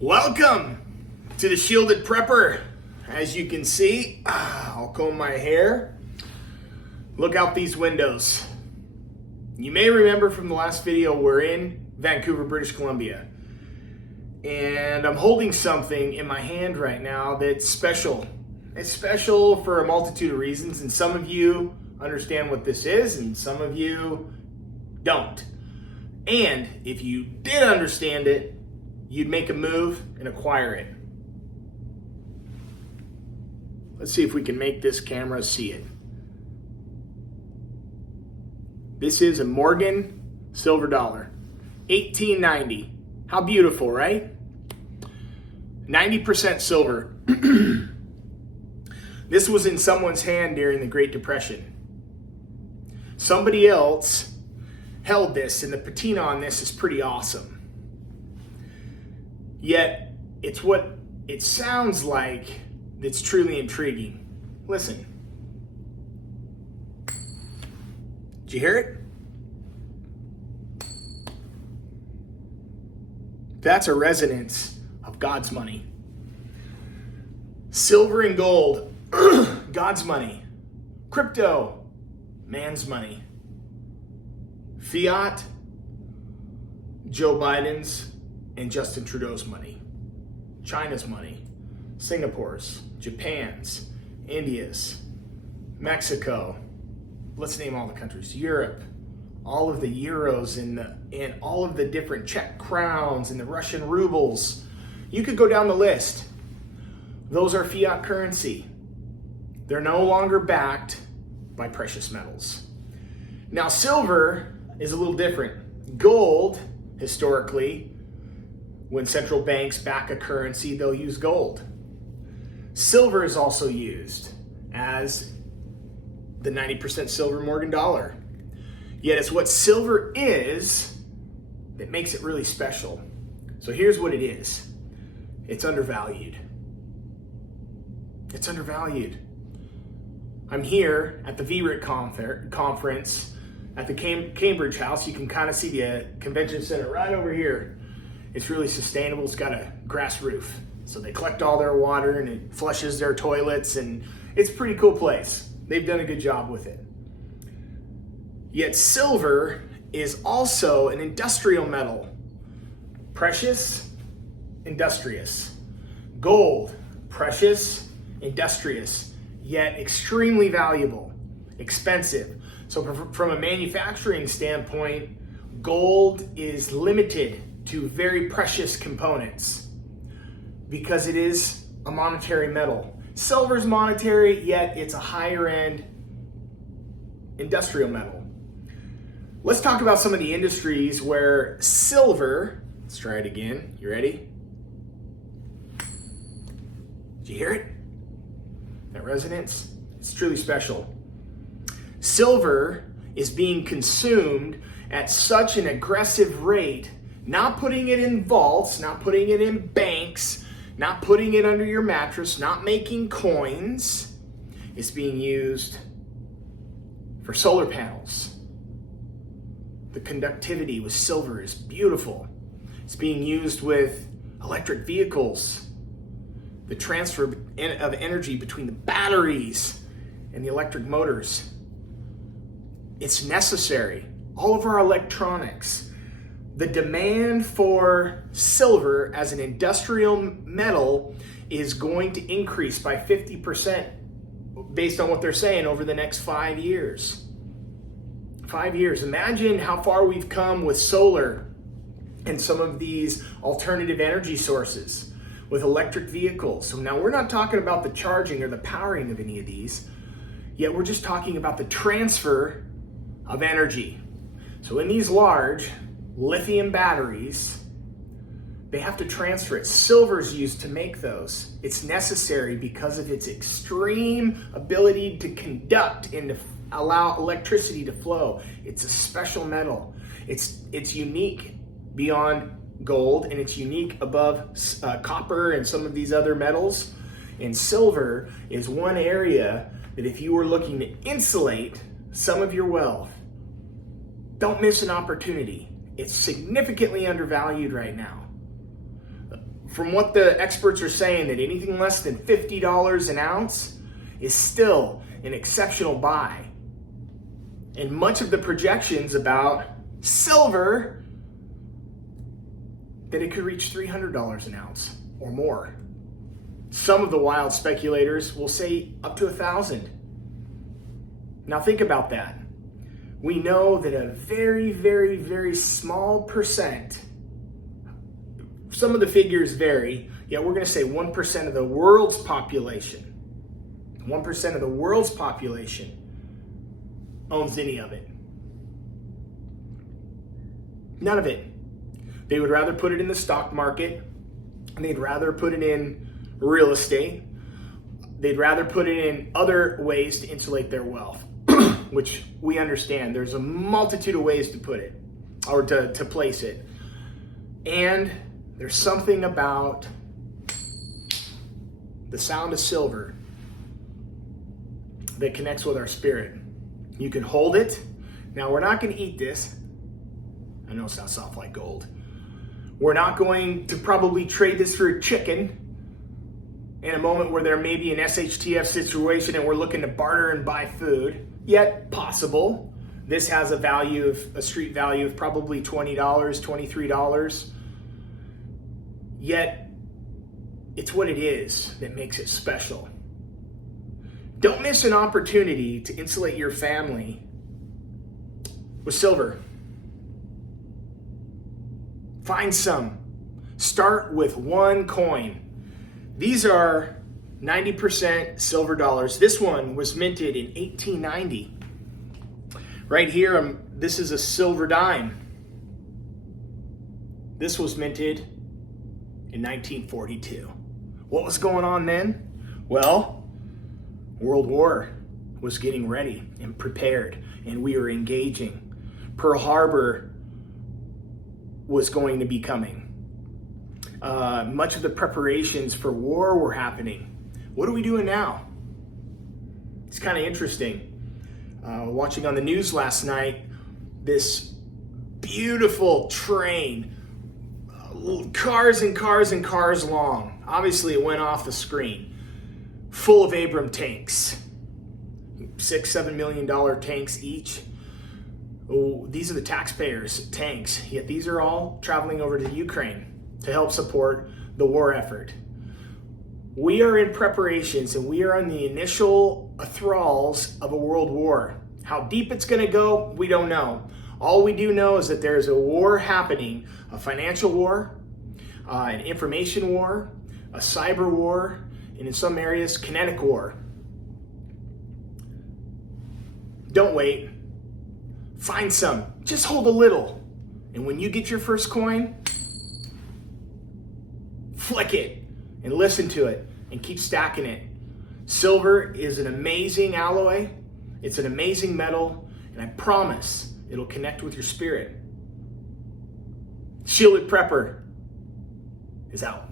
Welcome to the Shielded Prepper. As you can see, I'll comb my hair. Look out these windows. You may remember from the last video, we're in Vancouver, British Columbia. And I'm holding something in my hand right now that's special. It's special for a multitude of reasons, and some of you understand what this is, and some of you don't. And if you did understand it, you'd make a move and acquire it. Let's see if we can make this camera see it. This is a Morgan silver dollar, 1890. How beautiful, right? 90% silver. This was in someone's hand during the Great Depression. Somebody else held this, and the patina on this is pretty awesome. Yet, it's what it sounds like that's truly intriguing. Listen. Did you hear it? That's a resonance of God's money. Silver and gold, God's money. Crypto, man's money. Fiat, Joe Biden's and Justin Trudeau's money. China's money. Singapore's, Japan's, India's, Mexico. Let's name all the countries. Europe, all of the euros and all of the different Czech crowns and the Russian rubles. You could go down the list. Those are fiat currency. They're no longer backed by precious metals. Now, silver is a little different. Gold, historically, when central banks back a currency, they'll use gold. Silver is also used as the 90% silver Morgan dollar. Yet it's what silver is that makes it really special. So here's what it is. It's undervalued. It's undervalued. I'm here at the VRIC conference at the Cambridge House. You can kind of see the convention center right over here. It's really sustainable. It's got a grass roof. So they collect all their water and it flushes their toilets, and it's a pretty cool place. They've done a good job with it. Yet silver is also an industrial metal. Precious, industrious. Gold, precious, industrious, yet extremely valuable, expensive. So from a manufacturing standpoint, gold is limited to very precious components because it is a monetary metal. Silver's monetary, yet it's a higher end industrial metal. Let's talk about some of the industries where silver, let's try it again. You ready? Did you hear it? That resonance? It's truly special. Silver is being consumed at such an aggressive rate, not putting it in vaults, not putting it in banks, not putting it under your mattress, not making coins. It's being used for solar panels. The conductivity with silver is beautiful. It's being used with electric vehicles. The transfer of energy between the batteries and the electric motors. It's necessary. All of our electronics. The demand for silver as an industrial metal is going to increase by 50% based on what they're saying over the next 5 years. 5 years. Imagine how far we've come with solar and some of these alternative energy sources with electric vehicles. So now we're not talking about the charging or the powering of any of these, yet we're just talking about the transfer of energy. So in these large lithium batteries, they have to transfer it. Silver's used to make those. It's necessary because of its extreme ability to conduct and to allow electricity to flow. It's a special metal. It's unique beyond gold, and it's unique above copper and some of these other metals. And silver is one area that if you were looking to insulate some of your wealth, don't miss an opportunity. It's significantly undervalued right now. from what the experts are saying, that anything less than $50 an ounce is still an exceptional buy. And much of the projections about silver, that it could reach $300 an ounce or more. Some of the wild speculators will say up to $1,000. Now think about that. We know that a very, very, very small percent, some of the figures vary, yet we're going to say 1% of the world's population, 1% of the world's population owns any of it. None of it. They would rather put it in the stock market, and they'd rather put it in real estate. They'd rather put it in other ways to insulate their wealth, which we understand. There's a multitude of ways to put it, or to place it. And there's something about the sound of silver that connects with our spirit. You can hold it. Now, we're not going to eat this. I know it's not soft like gold. We're not going to probably trade this for a chicken in a moment where there may be an SHTF situation and we're looking to barter and buy food. Yet possible. This has a street value of probably $20, $23. Yet it's what it is that makes it special. Don't miss an opportunity to insulate your family with silver. Find some. Start with one coin. These are 90% silver dollars. This one was minted in 1890. Right here, this is a silver dime. This was minted in 1942. What was going on then? Well, World War was getting ready and prepared, and we were engaging. Pearl Harbor was going to be coming. Much of the preparations for war were happening. What are we doing now? It's kind of interesting. Watching on the news last night, this beautiful train, cars and cars and cars long. Obviously, it went off the screen. Full of Abram tanks, $6-7 million tanks each. Oh, these are the taxpayers' tanks, yet these are all traveling over to Ukraine to help support the war effort. We are in preparations and we are on the initial thralls of a world war. How deep it's going to go, we don't know. All we do know is that there's a war happening, a financial war, an information war, a cyber war, and in some areas, kinetic war. Don't wait. Find some. Just hold a little. And when you get your first coin, flick it and listen to it and keep stacking it. Silver is an amazing alloy. It's an amazing metal. And I promise it'll connect with your spirit. Shielded Prepper is out.